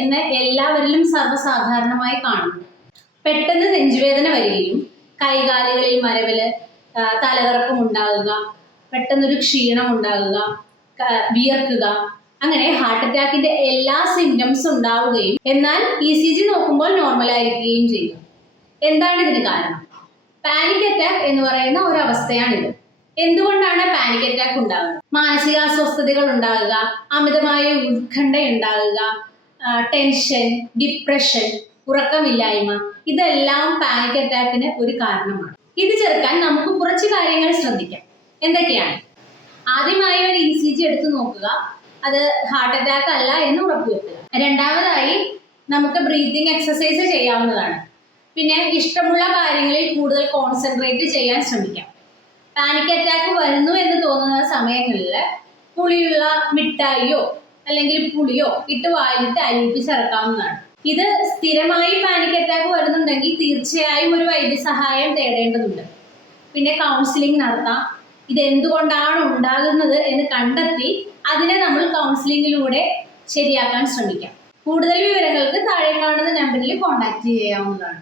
ഇന്ന് എല്ലാവരിലും സർവ്വസാധാരണമായി കാണുന്നു. പെട്ടെന്ന് നെഞ്ചുവേദന വരികയും കൈകാലുകളിൽ മരവില്, തലകറക്കം ഉണ്ടാകുക, പെട്ടെന്നൊരു ക്ഷീണം ഉണ്ടാകുക, വിയർക്കുക, അങ്ങനെ ഹാർട്ട് അറ്റാക്കിന്റെ എല്ലാ സിംറ്റംസും ഉണ്ടാവുകയും എന്നാൽ ECG നോക്കുമ്പോൾ നോർമൽ ആയിരിക്കുകയും ചെയ്യും. എന്താണ് ഇതിന് കാരണം? പാനിക് അറ്റാക്ക് എന്ന് പറയുന്ന ഒരു അവസ്ഥയാണിത്. എന്തുകൊണ്ടാണ് പാനിക് അറ്റാക്ക് ഉണ്ടാകുന്നത്? മാനസികാസ്വസ്ഥതകൾ ഉണ്ടാകുക, അമിതമായ ഉത്കണ്ഠ ഉണ്ടാകുക, ടെൻഷൻ, ഡിപ്രഷൻ, ഉറക്കമില്ലായ്മ, ഇതെല്ലാം പാനിക് അറ്റാക്കിന് ഒരു കാരണമാണ്. ഇത് ചെറുക്കാൻ നമുക്ക് കുറച്ച് കാര്യങ്ങൾ ശ്രദ്ധിക്കാം. എന്തൊക്കെയാണ്? ആദ്യമായി ഒരു ECG എടുത്ത് നോക്കുക, അത് ഹാർട്ട് അറ്റാക്ക് അല്ല എന്ന് ഉറപ്പുവരുത്തുക. രണ്ടാമതായി നമുക്ക് ബ്രീതിങ് എക്സസൈസ് ചെയ്യാവുന്നതാണ്. പിന്നെ ഇഷ്ടമുള്ള കാര്യങ്ങളിൽ കൂടുതൽ കോൺസെൻട്രേറ്റ് ചെയ്യാൻ ശ്രമിക്കാം. പാനിക് അറ്റാക്ക് വരുന്നു എന്ന് തോന്നുന്ന സമയങ്ങളിൽ പുളിയുള്ള മിഠായിയോ അല്ലെങ്കിൽ പുളിയോ ഇട്ട് വായിലിട്ട് അലിയിപ്പിച്ചിറക്കാവുന്നതാണ്. ഇത് സ്ഥിരമായി പാനിക് അറ്റാക്ക് വരുന്നുണ്ടെങ്കിൽ തീർച്ചയായും ഒരു വൈദ്യസഹായം തേടേണ്ടതുണ്ട്. പിന്നെ കൗൺസിലിംഗ് നടത്താം. ഇത് എന്തുകൊണ്ടാണ് ഉണ്ടാകുന്നത് എന്ന് കണ്ടെത്തി അതിനെ നമ്മൾ കൗൺസിലിങ്ങിലൂടെ ശരിയാക്കാൻ ശ്രമിക്കാം. കൂടുതൽ വിവരങ്ങൾക്ക് താഴെ കാണുന്ന നമ്പറിൽ കോൺടാക്ട് ചെയ്യാവുന്നതാണ്.